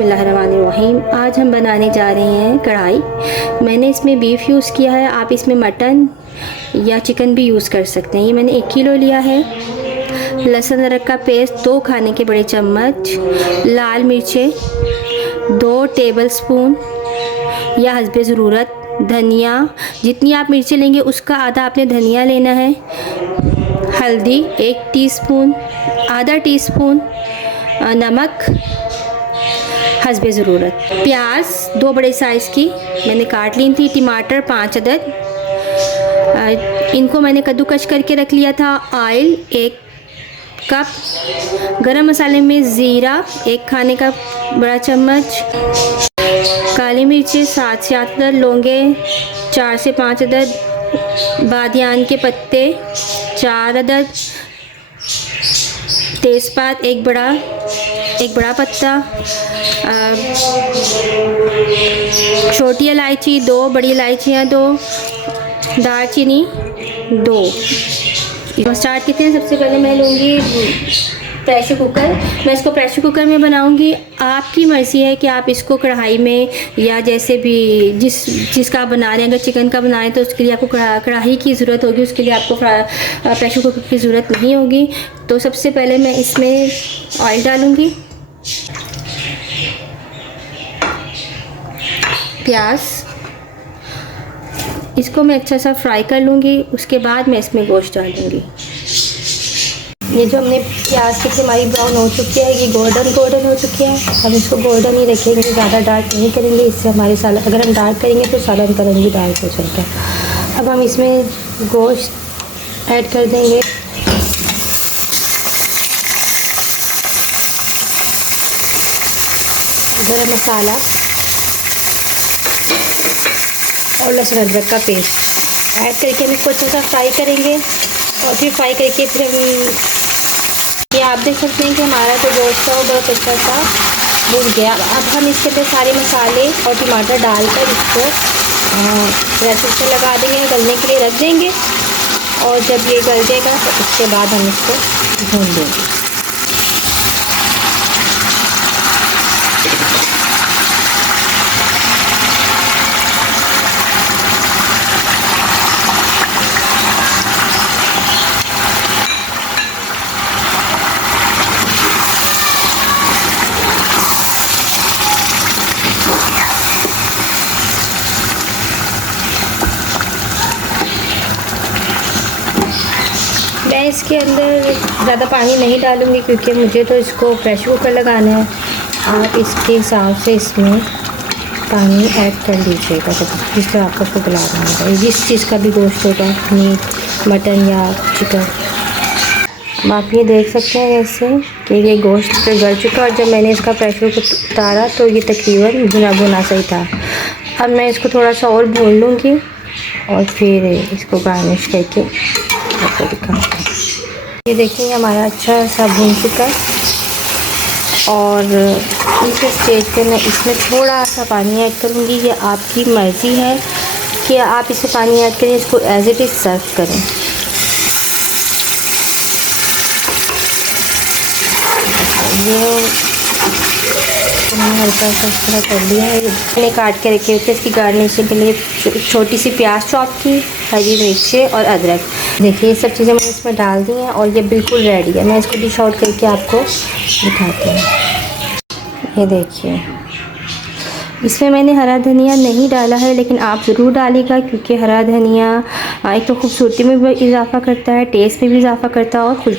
बिस्मिल्लाहिर्रहमानिर्रहीम। आज हम बनाने जा रहे हैं कढ़ाई। मैंने इसमें बीफ यूज़ किया है, आप इसमें मटन या चिकन भी यूज़ कर सकते हैं। ये मैंने 1 किलो लिया है। लहसुन अदरक का पेस्ट 2 खाने के बड़े चम्मच, लाल मिर्चें 2 टेबलस्पून या हस्बे ज़रूरत, धनिया जितनी आप मिर्चें लेंगे उसका आधा आपने धनिया लेना है, हल्दी 1 टीस्पून, आधा टीस्पून नमक हस्बे ज़रूरत, प्याज 2 बड़े साइज़ की मैंने काट ली थी, टमाटर 5 अदद, इनको मैंने कद्दूकस करके रख लिया था। ऑयल 1 कप, गरम मसाले में ज़ीरा 1 खाने का बड़ा चम्मच, काली मिर्चें 7 से 8 अदद, लौंगे 4 से 5 अदद, बादियान के पत्ते 4 अदद, तेज़पात एक बड़ा पत्ता, छोटी इलायची 2, बड़ी इलायचियाँ 2, दालचीनी 2। स्टार्ट करते हैं। सबसे पहले मैं लूँगी प्रेशर कुकर। मैं इसको प्रेशर कुकर में बनाऊँगी। आपकी मर्ज़ी है कि आप इसको कढ़ाई में या जैसे भी जिसका आप बना रहे हैं, अगर चिकन का बना रहे हैं तो उसके लिए आपको कढ़ाई की ज़रूरत होगी, उसके लिए आपको प्रेशर कुकर की ज़रूरत नहीं होगी। तो सबसे पहले मैं इसमें ऑयल डालूँगी, प्याज, इसको मैं अच्छा सा फ्राई कर लूँगी। उसके बाद मैं इसमें गोश्त डाल दूँगी। ये जो हमने प्याज की हमारी ब्राउन हो चुकी है, ये गोल्डन हो चुकी है। हम इसको गोल्डन ही रखेंगे, ज़्यादा डार्क नहीं करेंगे, इससे हमारे सालन, अगर हम डार्क करेंगे तो सालन का रंग भी डार्क हो जाएगा। अब हम इसमें गोश्त ऐड कर देंगे। गरम मसाला और लहसुन अदरक का पेस्ट ऐड करके हम इसको अच्छा सा फ्राई करेंगे। और फिर फ्राई करके फिर हम ये आप देख सकते हैं कि हमारा जो गोश्त है वो बहुत अच्छा सा भुन गया। अब हम इसके अंदर सारे मसाले और टमाटर डालकर इसको प्रेशर पर लगा देंगे, गलने के लिए रख देंगे। और जब ये गल जाएगा तो उसके बाद हम इसको भून देंगे। मैं इसके अंदर ज़्यादा पानी नहीं डालूँगी क्योंकि मुझे तो इसको प्रेशर कुकर लगाना है। आप इसके हिसाब से इसमें पानी ऐड कर लीजिएगा जिस तरह आपको उसको गलाना होगा। जिस चीज़ का भी गोश्त होगा, मीट, मटन या चिकन। आप ये देख सकते हैं जैसे कि ये गोश्त गल चुका। और जब मैंने इसका प्रेशर कुकर उतारा तो ये तकरीबन भुना भुना सा ही था। अब मैं इसको थोड़ा सा और भून लूँगी और फिर इसको गार्निश करके आपको दिखाऊंगी। ये देखिए हमारा अच्छा सा भून चुका है। और इस स्टेज पे मैं इसमें थोड़ा सा पानी ऐड करूँगी। ये आपकी मर्ज़ी है कि आप इसमें पानी ऐड करें, इसको एज इट इज़ सर्व करें। ये मैंने हल्का सा इस तरह कर लिया है। मैंने काट के रखे थे इसकी गार्निशिंग के लिए छोटी सी प्याज चॉप की, हरी मिर्चें और अदरक। देखिए ये सब चीज़ें मैंने इसमें डाल दी हैं और ये बिल्कुल रेडी है। मैं इसको डिश आउट करके आपको दिखाती हूँ। ये देखिए इसमें मैंने हरा धनिया नहीं डाला है, लेकिन आप ज़रूर डालिएगा क्योंकि हरा धनिया एक तो खूबसूरती में भी इजाफ़ा करता है, टेस्ट में भी इजाफ़ा करता है और खुशबू